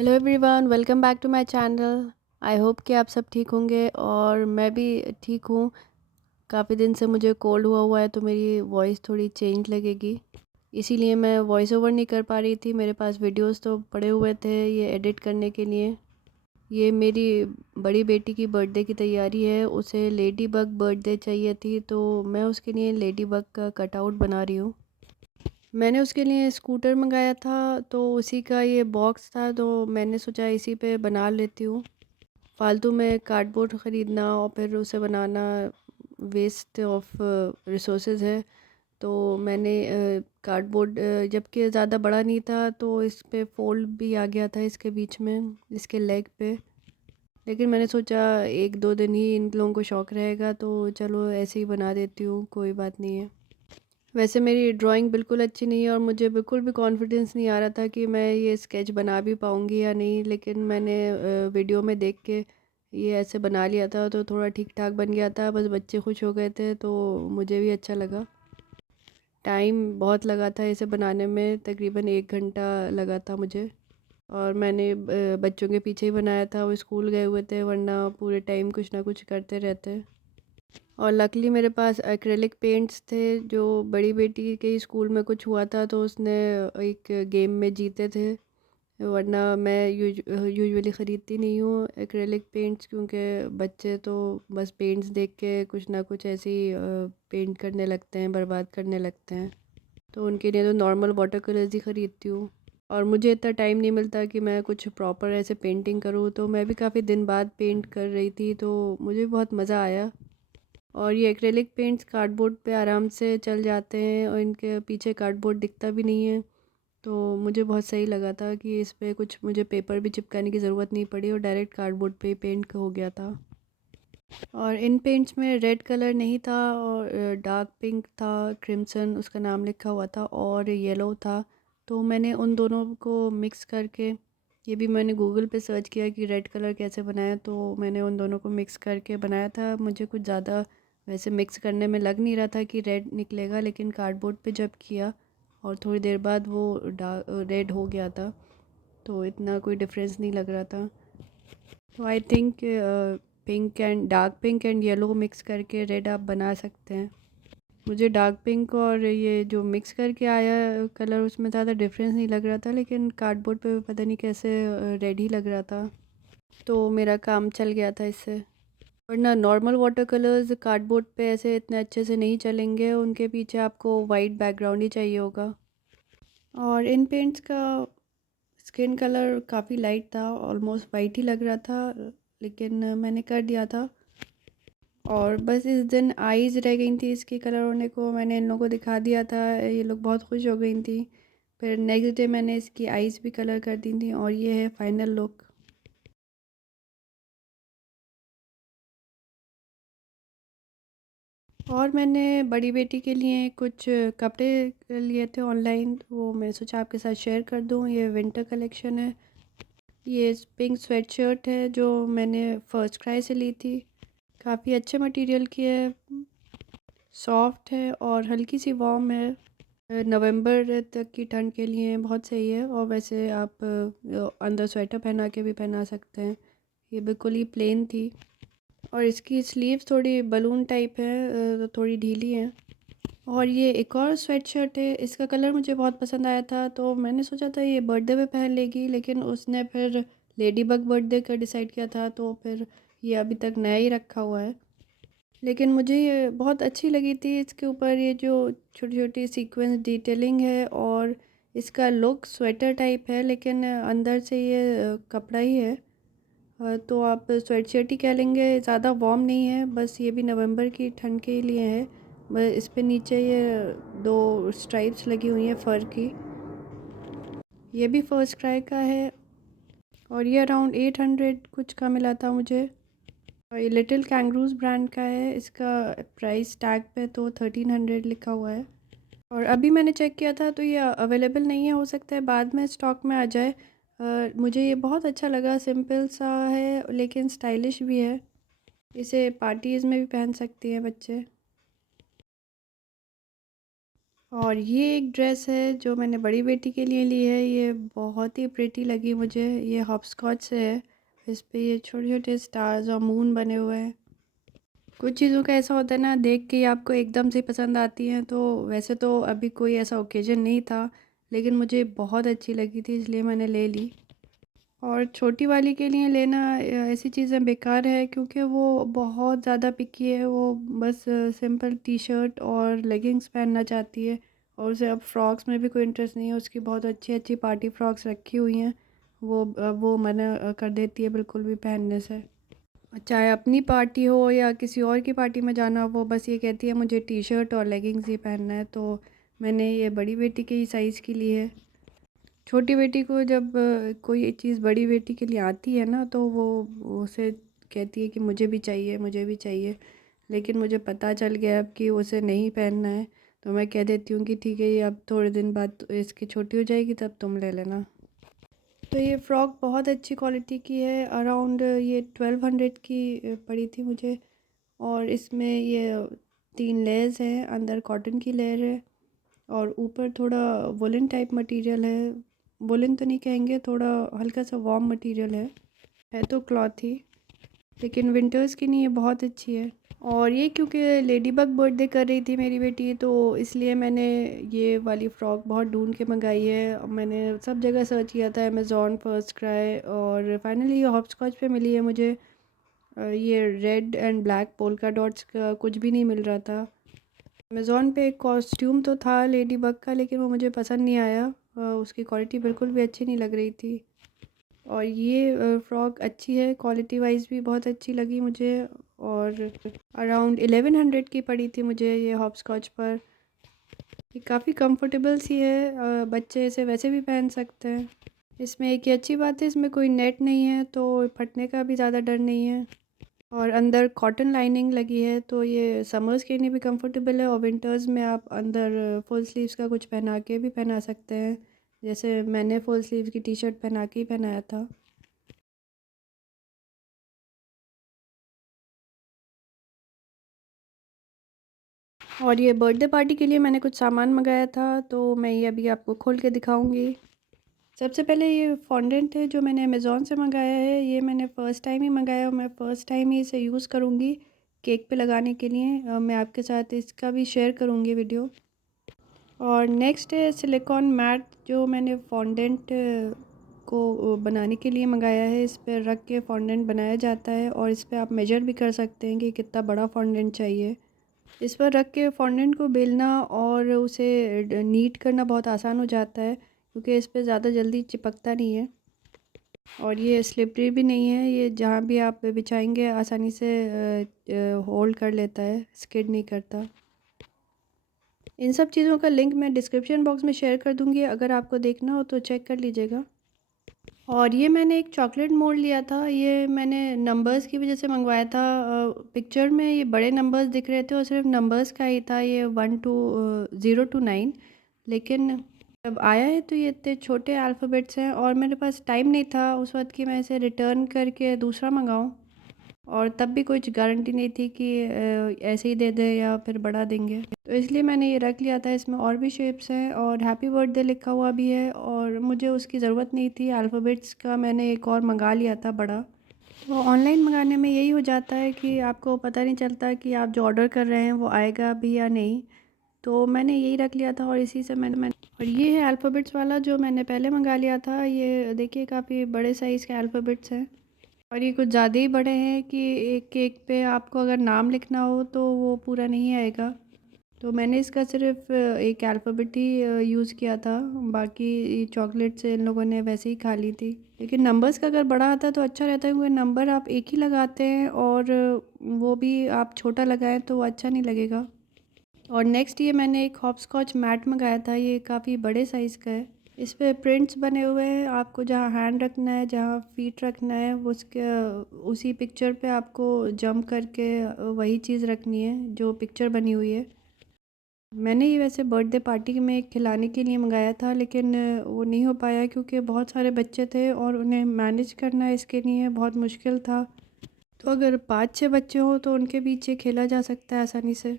Hello everyone, welcome back to my channel. I hope कि आप सब ठीक होंगे और मैं भी ठीक हूँ। काफ़ी दिन से मुझे कोल्ड हुआ है तो मेरी वॉइस थोड़ी चेंज लगेगी, इसीलिए मैं वॉइस ओवर नहीं कर पा रही थी। मेरे पास वीडियोस तो पड़े हुए थे ये एडिट करने के लिए। ये मेरी बड़ी बेटी की बर्थडे की तैयारी है, उसे लेडी बग बर्थडे चाहिए थी तो मैं उसके लिए लेडी बग का कटआउट बना रही हूँ। मैंने उसके लिए स्कूटर मंगाया था तो उसी का ये बॉक्स था तो मैंने सोचा इसी पे बना लेती हूँ। फालतू में कार्डबोर्ड ख़रीदना और फिर उसे बनाना वेस्ट ऑफ रिसोर्सेज है। तो मैंने कार्डबोर्ड जबकि ज़्यादा बड़ा नहीं था तो इस पे फोल्ड भी आ गया था इसके बीच में, इसके लेग पे। लेकिन मैंने सोचा एक दो दिन ही इन लोगों को शौक़ रहेगा तो चलो ऐसे ही बना देती हूँ, कोई बात नहीं है। वैसे मेरी ड्राइंग बिल्कुल अच्छी नहीं है और मुझे बिल्कुल भी कॉन्फिडेंस नहीं आ रहा था कि मैं ये स्केच बना भी पाऊँगी या नहीं, लेकिन मैंने वीडियो में देख के ये ऐसे बना लिया था तो थोड़ा ठीक ठाक बन गया था। बस बच्चे खुश हो गए थे तो मुझे भी अच्छा लगा। टाइम बहुत लगा था इसे बनाने में, तकरीबन 1 घंटा लगा था मुझे। और मैंने बच्चों के पीछे ही बनाया था, वो स्कूल गए हुए थे वरना पूरे टाइम कुछ ना कुछ करते रहते। और लकीली मेरे पास एक्रेलिक पेंट्स थे जो बड़ी बेटी के स्कूल में कुछ हुआ था तो उसने एक गेम में जीते थे। वरना मैं यूजुअली ख़रीदती नहीं हूँ एक्रेलिक पेंट्स, क्योंकि बच्चे तो बस पेंट्स देख के कुछ ना कुछ ऐसे ही पेंट करने लगते हैं, बर्बाद करने लगते हैं। तो उनके लिए तो नॉर्मल वाटर कलर्स ही ख़रीदती हूँ। और मुझे इतना टाइम नहीं मिलता कि मैं कुछ प्रॉपर ऐसे पेंटिंग करूँ, तो मैं भी काफ़ी दिन बाद पेंट कर रही थी तो मुझे बहुत मज़ा आया। और ये एक्रेलिक पेंट्स कार्डबोर्ड पे आराम से चल जाते हैं और इनके पीछे कार्डबोर्ड दिखता भी नहीं है। तो मुझे बहुत सही लगा था कि इस पे कुछ मुझे पेपर भी चिपकाने की ज़रूरत नहीं पड़ी और डायरेक्ट कार्डबोर्ड पे ही पेंट हो गया था। और इन पेंट्स में रेड कलर नहीं था और डार्क पिंक था, क्रिम्सन उसका नाम लिखा हुआ था और येलो था। तो मैंने उन दोनों को मिक्स करके, ये भी मैंने गूगल पे सर्च किया कि रेड कलर कैसे बनाया, तो मैंने उन दोनों को मिक्स करके बनाया था। मुझे कुछ ज़्यादा वैसे मिक्स करने में लग नहीं रहा था कि रेड निकलेगा, लेकिन कार्डबोर्ड पे जब किया और थोड़ी देर बाद वो रेड हो गया था तो इतना कोई डिफरेंस नहीं लग रहा था। तो I think pink and dark pink and yellow mix करके रेड आप बना सकते हैं। मुझे डार्क पिंक और ये जो मिक्स करके आया कलर उसमें ज़्यादा डिफरेंस नहीं लग रहा था, लेकिन कार्डबोर्ड पे पता नहीं कैसे रेड ही लग रहा था, तो मेरा काम चल गया था इससे। वरना नॉर्मल वाटर कलर्स कार्डबोर्ड पे ऐसे इतने अच्छे से नहीं चलेंगे, उनके पीछे आपको वाइट बैकग्राउंड ही चाहिए होगा। और इन पेंट्स का स्किन कलर काफ़ी लाइट था, ऑलमोस्ट वाइट ही लग रहा था, लेकिन मैंने कर दिया था। और बस इस दिन आईज़ रह गई थी इसकी कलर होने को, मैंने इन लोगों को दिखा दिया था, ये लोग बहुत खुश हो गई थी। फिर नेक्स्ट डे मैंने इसकी आईज़ भी कलर कर दी थी और ये है फाइनल लुक। और मैंने बड़ी बेटी के लिए कुछ कपड़े लिए थे ऑनलाइन, वो मैं सोचा आपके साथ शेयर कर दूँ। ये विंटर कलेक्शन है। ये पिंक स्वेट शर्ट है जो मैंने फर्स्ट क्राई से ली थी। काफ़ी अच्छे मटेरियल की है, सॉफ्ट है और हल्की सी वार्म है। नवंबर तक की ठंड के लिए बहुत सही है। और वैसे आप अंदर स्वेटर पहना के भी पहना सकते हैं। ये बिल्कुल ही प्लेन थी और इसकी स्लीव्स थोड़ी बलून टाइप है, तो थोड़ी ढीली है। और ये एक और स्वेट शर्ट है, इसका कलर मुझे बहुत पसंद आया था तो मैंने सोचा था ये बर्थडे पे पहन लेगी, लेकिन उसने फिर लेडी बग बर्थडे का डिसाइड किया था तो फिर ये अभी तक नया ही रखा हुआ है। लेकिन मुझे ये बहुत अच्छी लगी थी, इसके ऊपर ये जो छोटी छोटी सीक्वेंस डिटेलिंग है और इसका लुक स्वेटर टाइप है, लेकिन अंदर से ये कपड़ा ही है। तो आप स्वेट शर्ट ही कह लेंगे, ज़्यादा वार्म नहीं है, बस ये भी नवंबर की ठंड के लिए है। बस इस पे नीचे ये दो स्ट्राइप्स लगी हुई हैं फर की। ये भी फर्स्ट क्राई का है और ये अराउंड 800 कुछ का मिला था मुझे। और ये लिटिल कैंगरूज ब्रांड का है, इसका प्राइस टैग पे तो 1300 लिखा हुआ है। और अभी मैंने चेक किया था तो ये अवेलेबल नहीं है, हो सकता है बाद में स्टॉक में आ जाए। मुझे ये बहुत अच्छा लगा, सिंपल सा है लेकिन स्टाइलिश भी है। इसे पार्टीज़ में भी पहन सकती हैं बच्चे। और ये एक ड्रेस है जो मैंने बड़ी बेटी के लिए ली है। ये बहुत ही प्रिटी लगी मुझे। ये हॉपस्कॉच से है। इस पे ये छोटे-छोटे स्टार्स और मून बने हुए हैं। कुछ चीज़ों का ऐसा होता है ना, देख के ही आपको एकदम से पसंद आती हैं। तो वैसे तो अभी कोई ऐसा ओकेज़न नहीं था, लेकिन मुझे बहुत अच्छी लगी थी इसलिए मैंने ले ली। और छोटी वाली के लिए लेना ऐसी चीज़ें बेकार है क्योंकि वो बहुत ज़्यादा पिकी है। वो बस सिंपल टी-शर्ट और लेगिंग्स पहनना चाहती है और उसे अब फ्रॉक्स में भी कोई इंटरेस्ट नहीं है। उसकी बहुत अच्छी-अच्छी पार्टी फ्रॉक्स रखी हुई हैं। वो मना कर देती है बिल्कुल भी पहनने से। चाहे अपनी पार्टी हो या किसी और की पार्टी में जाना हो, वो बस ये कहती है मुझे टी-शर्ट और लेगिंग्स ही पहनना है। तो मैंने ये बड़ी बेटी के ही साइज़ की ली है। छोटी बेटी को जब कोई चीज़ बड़ी बेटी के लिए आती है ना, तो वो उसे कहती है कि मुझे भी चाहिए, मुझे भी चाहिए। लेकिन मुझे पता चल गया अब कि उसे नहीं पहनना है, तो मैं कह देती हूँ कि ठीक है, ये अब थोड़े दिन बाद तो इसकी छोटी हो जाएगी तब तुम ले लेना। तो ये फ़्रॉक बहुत अच्छी क्वालिटी की है। अराउंड ये 1200 की पड़ी थी मुझे। और इसमें ये 3 लेयर्स हैं, अंदर कॉटन की लेयर है और ऊपर थोड़ा वुलन टाइप मटेरियल है। वुलन तो नहीं कहेंगे, थोड़ा हल्का सा वार्म मटेरियल है तो क्लॉथ ही, लेकिन विंटर्स की नहीं, ये बहुत अच्छी है। और ये क्योंकि लेडी बग बर्थडे कर रही थी मेरी बेटी, तो इसलिए मैंने ये वाली फ़्रॉक बहुत ढूंढ के मंगाई है। मैंने सब जगह सर्च किया था, अमेज़ॉन, फर्स्ट क्राई, और फाइनली ये हॉपस्कॉच पे मिली है मुझे। ये red and black polka dots का कुछ भी नहीं मिल रहा था। अमेज़ॉन पे एक कॉस्ट्यूम तो था लेडी बग का, लेकिन वो मुझे पसंद नहीं आया। उसकी क्वालिटी बिल्कुल भी अच्छी नहीं लग रही थी। और ये फ़्रॉक अच्छी है, क्वालिटी वाइज भी बहुत अच्छी लगी मुझे। और अराउंड 1100 की पड़ी थी मुझे ये हॉपस्कॉच पर। ये काफ़ी कंफर्टेबल सी है, बच्चे इसे वैसे भी पहन सकते हैं। इसमें एक ही अच्छी बात है, इसमें कोई नेट नहीं है तो फटने का भी ज़्यादा डर नहीं है। और अंदर कॉटन लाइनिंग लगी है, तो ये समर्स के लिए भी कंफर्टेबल है और विंटर्स में आप अंदर फुल स्लीव्स का कुछ पहना के भी पहना सकते हैं। जैसे मैंने फुल स्लीव की टी शर्ट पहना के ही पहनाया था। और ये बर्थडे पार्टी के लिए मैंने कुछ सामान मंगाया था, तो मैं ये अभी आपको खोल के दिखाऊंगी। सबसे पहले ये फॉन्डेंट है जो मैंने अमेज़ॉन से मंगाया है। ये मैंने फ़र्स्ट टाइम ही मंगाया और मैं फ़र्स्ट टाइम ही इसे यूज़ करूँगी केक पे लगाने के लिए। मैं आपके साथ इसका भी शेयर करूँगी वीडियो। और नेक्स्ट है सिलिकॉन मैट, जो मैंने फॉन्डेंट को बनाने के लिए मंगाया है। इस पर रख के फॉन्डेंट बनाया जाता है और इस पर आप मेजर भी कर सकते हैं कि कितना बड़ा फॉन्डेंट चाहिए। इस पर रख के फॉन्डेंट को बेलना और उसे नीट करना बहुत आसान हो जाता है, क्योंकि इस पे ज़्यादा जल्दी चिपकता नहीं है और ये स्लिपरी भी नहीं है। ये जहाँ भी आप बिछाएंगे आसानी से होल्ड कर लेता है, स्किड नहीं करता। इन सब चीज़ों का लिंक मैं डिस्क्रिप्शन बॉक्स में शेयर कर दूँगी, अगर आपको देखना हो तो चेक कर लीजिएगा। और ये मैंने एक चॉकलेट मोल्ड लिया था। ये मैंने नंबर्स की वजह से मंगवाया था। पिक्चर में ये बड़े नंबर्स दिख रहे थे और सिर्फ नंबर्स का ही था, ये 0 to 9। लेकिन जब आया है तो ये इतने छोटे अल्फ़ाबेट्स हैं और मेरे पास टाइम नहीं था उस वक्त कि मैं इसे रिटर्न करके दूसरा मंगाऊँ। और तब भी कुछ गारंटी नहीं थी कि ऐसे ही दे दें या फिर बढ़ा देंगे, तो इसलिए मैंने ये रख लिया था। इसमें और भी शेप्स हैं और हैप्पी बर्थडे लिखा हुआ भी है, और मुझे उसकी ज़रूरत नहीं थी। अल्फ़ाबेट्स का मैंने एक और मंगा लिया था बड़ा। तो ऑनलाइन मंगाने में यही हो जाता है कि आपको पता नहीं चलता कि आप जो ऑर्डर कर रहे हैं वो आएगा भी या नहीं। तो मैंने यही रख लिया था और इसी से मैंने और ये है अल्फ़ाबेट्स वाला जो मैंने पहले मंगा लिया था। ये देखिए काफ़ी बड़े साइज़ के अल्फ़ाबेट्स हैं और ये कुछ ज़्यादा ही बड़े हैं कि एक केक पे आपको अगर नाम लिखना हो तो वो पूरा नहीं आएगा। तो मैंने इसका सिर्फ एक अल्फ़ाबेट ही यूज़ किया था, बाकी चॉकलेट्स इन लोगों ने वैसे ही खा ली थी। लेकिन नंबर्स का अगर बड़ा आता तो अच्छा रहता है, क्योंकि नंबर आप एक ही लगाते हैं और वो भी आप छोटा लगाएं तो वो अच्छा नहीं लगेगा। और नेक्स्ट ये मैंने एक हॉपस्कॉच मैट मंगाया था। ये काफ़ी बड़े साइज़ का है। इस पे प्रिंट्स बने हुए हैं, आपको जहाँ हैंड रखना है, जहाँ फीट रखना है, वो उसके उसी पिक्चर पे आपको जंप करके वही चीज़ रखनी है जो पिक्चर बनी हुई है। मैंने ये वैसे बर्थडे पार्टी में खिलाने के लिए मंगाया था, लेकिन वो नहीं हो पाया क्योंकि बहुत सारे बच्चे थे और उन्हें मैनेज करना इसके लिए बहुत मुश्किल था। तो अगर 5-6 बच्चे हों तो उनके बीच ये खेला जा सकता है आसानी से।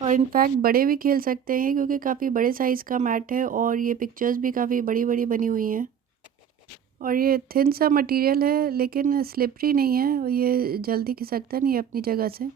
और इनफैक्ट बड़े भी खेल सकते हैं क्योंकि काफ़ी बड़े साइज़ का मैट है और ये पिक्चर्स भी काफ़ी बड़ी बड़ी बनी हुई हैं। और ये थिन सा मटेरियल है लेकिन स्लिपरी नहीं है, और ये जल्दी खिसकता नहीं है अपनी जगह से।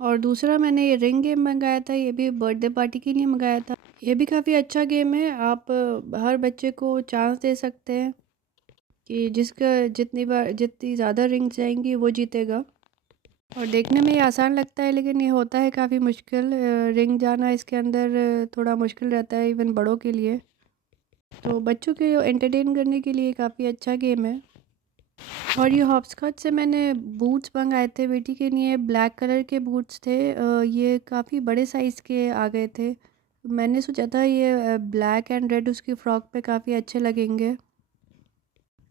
और दूसरा मैंने ये रिंग गेम मंगाया था, ये भी बर्थडे पार्टी के लिए मंगाया था। ये भी काफ़ी अच्छा गेम है, आप हर बच्चे को चांस दे सकते हैं कि जिसका जितनी ज़्यादा रिंग जाएंगी वो जीतेगा। और देखने में ये आसान लगता है लेकिन ये होता है काफ़ी मुश्किल, रिंग जाना इसके अंदर थोड़ा मुश्किल रहता है इवन बड़ों के लिए। तो बच्चों के एंटरटेन करने के लिए काफ़ी अच्छा गेम है। और ये हॉपस्कॉच से मैंने बूट्स मंगाए थे बेटी के लिए, ब्लैक कलर के बूट्स थे। ये काफ़ी बड़े साइज़ के आ गए थे। मैंने सोचा था ये ब्लैक एंड रेड उसकी फ़्रॉक पे काफ़ी अच्छे लगेंगे।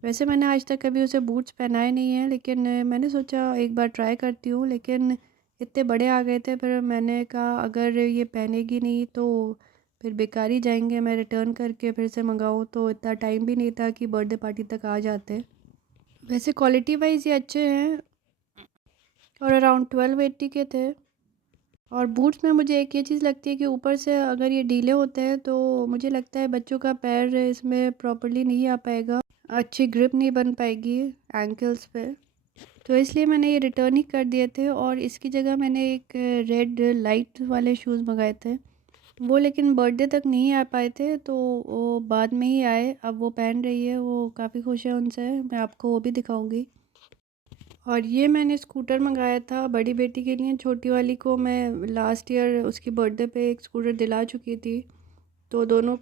वैसे मैंने आज तक कभी उसे बूट्स पहनाए नहीं हैं लेकिन मैंने सोचा एक बार ट्राई करती हूँ, लेकिन इतने बड़े आ गए थे फिर मैंने कहा अगर ये पहनेगी नहीं तो फिर बेकार ही जाएंगे, मैं रिटर्न करके फिर से मंगाऊँ तो इतना टाइम भी नहीं था कि बर्थडे पार्टी तक आ जाते। वैसे क्वालिटी वाइज ये अच्छे हैं और अराउंड 1280 के थे। और बूट्स में मुझे एक ये चीज़ लगती है कि ऊपर से अगर ये ढीले होते हैं तो मुझे लगता है बच्चों का पैर इसमें प्रॉपर्ली नहीं आ पाएगा, अच्छी ग्रिप नहीं बन पाएगी एंकल्स पे। तो इसलिए मैंने ये रिटर्न ही कर दिए थे और इसकी जगह मैंने एक रेड लाइट वाले शूज़ मंगाए थे। वो लेकिन बर्थडे तक नहीं आ पाए थे तो वो बाद में ही आए, अब वो पहन रही है, वो काफ़ी खुश है उनसे, मैं आपको वो भी दिखाऊंगी। और ये मैंने स्कूटर मंगाया था बड़ी बेटी के लिए, छोटी वाली को मैं लास्ट ईयर उसकी बर्थडे पे एक स्कूटर दिला चुकी थी। तो दोनों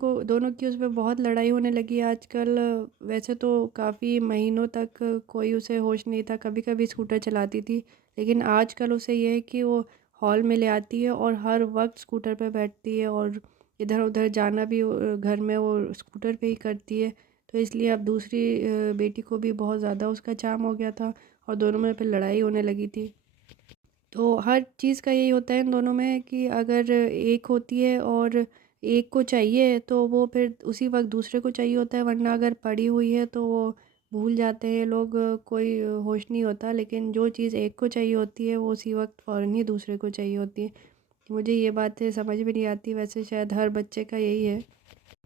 की उसमें बहुत लड़ाई होने लगी आजकल। वैसे तो काफ़ी महीनों तक कोई उसे होश नहीं था, कभी कभी स्कूटर चलाती थी, लेकिन आजकल उसे ये है कि वो हॉल में ले आती है और हर वक्त स्कूटर पे बैठती है और इधर उधर जाना भी घर में वो स्कूटर पे ही करती है। तो इसलिए अब दूसरी बेटी को भी बहुत ज़्यादा उसका चार्म हो गया था और दोनों में फिर लड़ाई होने लगी थी। तो हर चीज़ का यही होता है इन दोनों में कि अगर एक होती है और एक को चाहिए तो वो फिर उसी वक्त दूसरे को चाहिए होता है, वरना अगर पड़ी हुई है तो वो भूल जाते हैं लोग, कोई होश नहीं होता। लेकिन जो चीज़ एक को चाहिए होती है वो उसी वक्त फ़ौरन ही दूसरे को चाहिए होती है। मुझे ये बातें समझ में नहीं आती, वैसे शायद हर बच्चे का यही है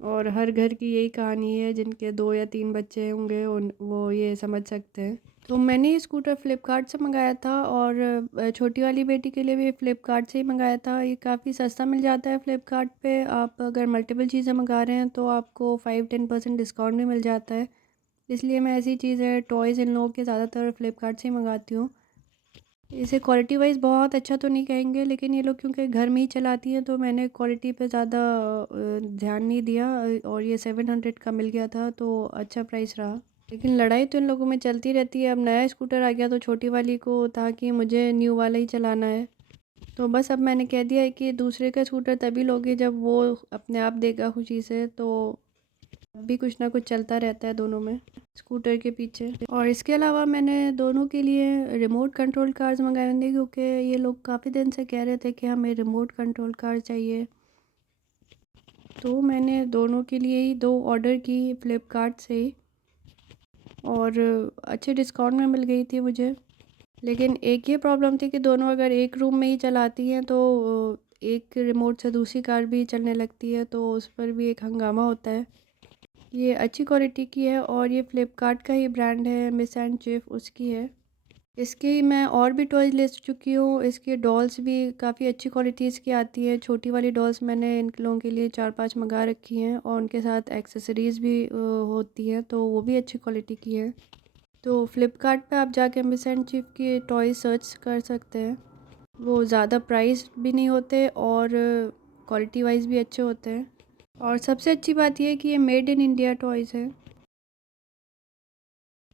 और हर घर की यही कहानी है, जिनके 2 या 3 बच्चे होंगे उन वो ये समझ सकते हैं। तो मैंने ये स्कूटर फ़्लिपकार्ट से मंगाया था और छोटी वाली बेटी के लिए भी फ़्लिपकार्ट से ही मंगाया था। ये काफ़ी सस्ता मिल जाता है फ़्लिपकार्ट पे, आप अगर मल्टीपल चीज़ें मंगा रहे हैं तो आपको 5-10% डिस्काउंट भी मिल जाता है। इसलिए मैं ऐसी चीज़ें टॉयज़ इन लोगों के ज़्यादातर फ़्लिपकार्ट से ही मंगाती हूँ। इसे क्वालिटी वाइज़ बहुत अच्छा तो नहीं कहेंगे लेकिन ये लोग क्योंकि घर में ही चलाती हैं तो मैंने क्वालिटी पे ज़्यादा ध्यान नहीं दिया, और ये 700 का मिल गया था तो अच्छा प्राइस रहा। लेकिन लड़ाई तो इन लोगों में चलती रहती है। अब नया स्कूटर आ गया तो छोटी वाली को था कि मुझे न्यू वाला ही चलाना है, तो बस अब मैंने कह दिया है कि दूसरे का स्कूटर तभी लोगे जब वो अपने आप देगा खुशी से। तो अब भी कुछ ना कुछ चलता रहता है दोनों में स्कूटर के पीछे। और इसके अलावा मैंने दोनों के लिए रिमोट कंट्रोल कार्स मंगाए थे क्योंकि ये लोग काफ़ी दिन से कह रहे थे कि हमें रिमोट कंट्रोल कार चाहिए। तो मैंने दोनों के लिए ही 2 ऑर्डर की फ़्लिपकार्ट से ही और अच्छे डिस्काउंट में मिल गई थी मुझे। लेकिन एक ये प्रॉब्लम थी कि दोनों अगर एक रूम में ही चलाती हैं तो एक रिमोट से दूसरी कार भी चलने लगती है, तो उस पर भी एक हंगामा होता है। ये अच्छी क्वालिटी की है और ये फ़्लिपकार्ट का ही ब्रांड है, मिस एंड चिफ उसकी है। इसकी मैं और भी टॉयज़ ले चुकी हूँ, इसकी डॉल्स भी काफ़ी अच्छी क्वालिटीज़ की आती है। छोटी वाली डॉल्स मैंने इन लोगों के लिए 4-5 मंगा रखी हैं और उनके साथ एक्सेसरीज़ भी होती हैं, तो वो भी अच्छी क्वालिटी की है। तो फ्लिपकार्ट पे आप जाके मिस एंड चिप के टॉय सर्च कर सकते हैं। वो ज़्यादा प्राइस भी नहीं होते और क्वालिटी वाइज भी अच्छे होते हैं। और सबसे अच्छी बात यह है कि ये मेड इन इंडिया टॉयज़ है।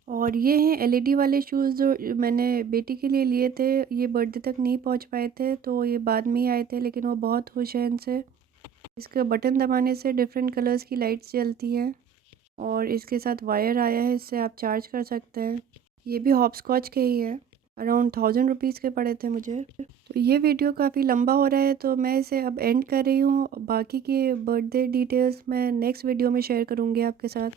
और ये हैं एलईडी वाले शूज़ जो मैंने बेटी के लिए लिए थे, ये बर्थडे तक नहीं पहुंच पाए थे तो ये बाद में ही आए थे, लेकिन वो बहुत खुश हैं इनसे। इसका बटन दबाने से डिफरेंट कलर्स की लाइट्स जलती हैं और इसके साथ वायर आया है, इससे आप चार्ज कर सकते हैं। ये भी हॉपस्कॉच के ही है, अराउंड 1000 रुपीज़ के पड़े थे मुझे। तो ये वीडियो काफ़ी लंबा हो रहा है तो मैं इसे अब एंड कर रही हूँ। बाकी के बर्थडे डिटेल्स मैं नेक्स्ट वीडियो में शेयर करूँगी आपके साथ।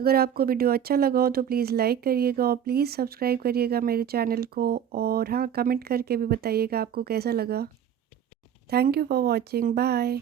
अगर आपको वीडियो अच्छा लगा हो तो प्लीज़ लाइक करिएगा और प्लीज़ सब्सक्राइब करिएगा मेरे चैनल को। और हाँ, कमेंट करके भी बताइएगा आपको कैसा लगा। Thank you for watching, bye.